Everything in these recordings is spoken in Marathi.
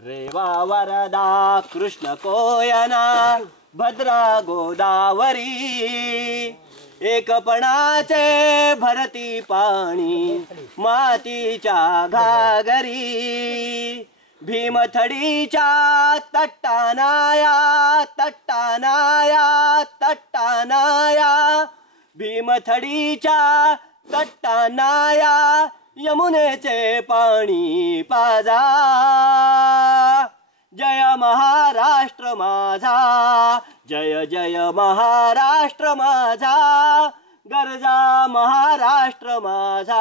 रेवा वरदा कृष्ण कोयना भद्रा गोदावरी एकपणाचे भरती पाणी मातीच्या घागरी भीमथडीच्या तट्टानाया तट्टानाया तट्टानाया भीमथडीच्या तट्टानाया यमुनेचे पाणी पाजा जय महाराष्ट्र माझा जय जय महाराष्ट्र माझा गरजा महाराष्ट्र माझा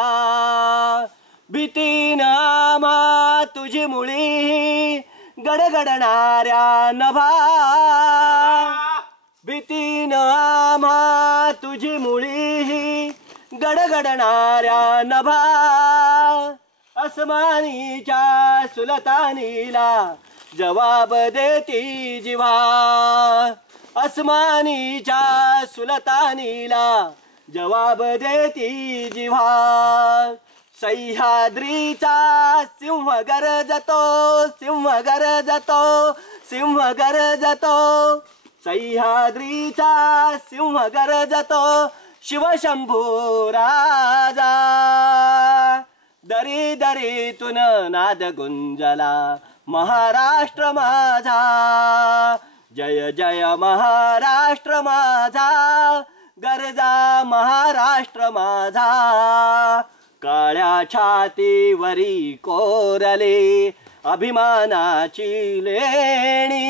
भीतीन आम्हा तुझी मुळी गडगडणाऱ्या नभा भीतीन आम्हा तुझी मुळी गडगडणाऱ्या नभा अस्मानीच्या सुलतानीला जवाब देती जिव्हा अस्मानीच्या सुलतानीला जवाब देती जिव्हा सह्याद्रीचा सिंह गरजतो सिंह गरजतो सिंह गरजतो सह्याद्रीचा सिंह गरजतो शिवशंभू राजा दरी दरीतून नाद गुंजला महाराष्ट्र माझा जय जय महाराष्ट्र माझा गरजा महाराष्ट्र माझा काळ्या छातीवरी कोरले अभिमानाची लेणी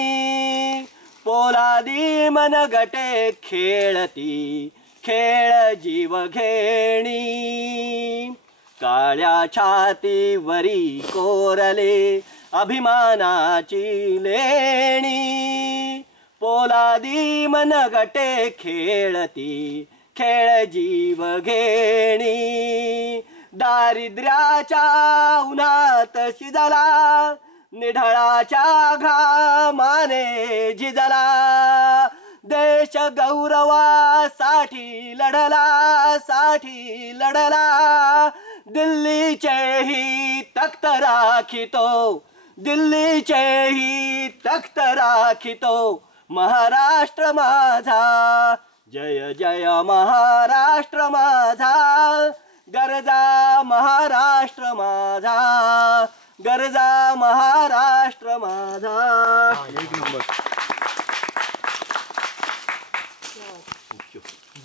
पोलादी मनगटे खेळती खेळ जीव घेणी काळ्या छातीवरी कोरले अभिमानाची लेणी पोलादी मनगटे खेळती खेळ जीव घेणी दारिद्र्याच्या उन्हात शिजला निढळाच्या घामाने झिजला देश गौरवासाठी लढला दिल्लीचेही तख्त राखितो दिल्लीचेही तख्त राखितो महाराष्ट्र माझा जय जय महाराष्ट्र माझा गरजा महाराष्ट्र माझा गरजा महाराष्ट्र माझा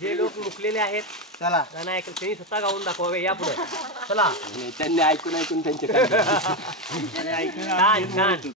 जे लोक मुकलेले आहेत चला गाणं ऐकून त्यांनी स्वतः गाऊन दाखवावे या पुढे चला त्यांनी ऐकून त्यांचे छान छान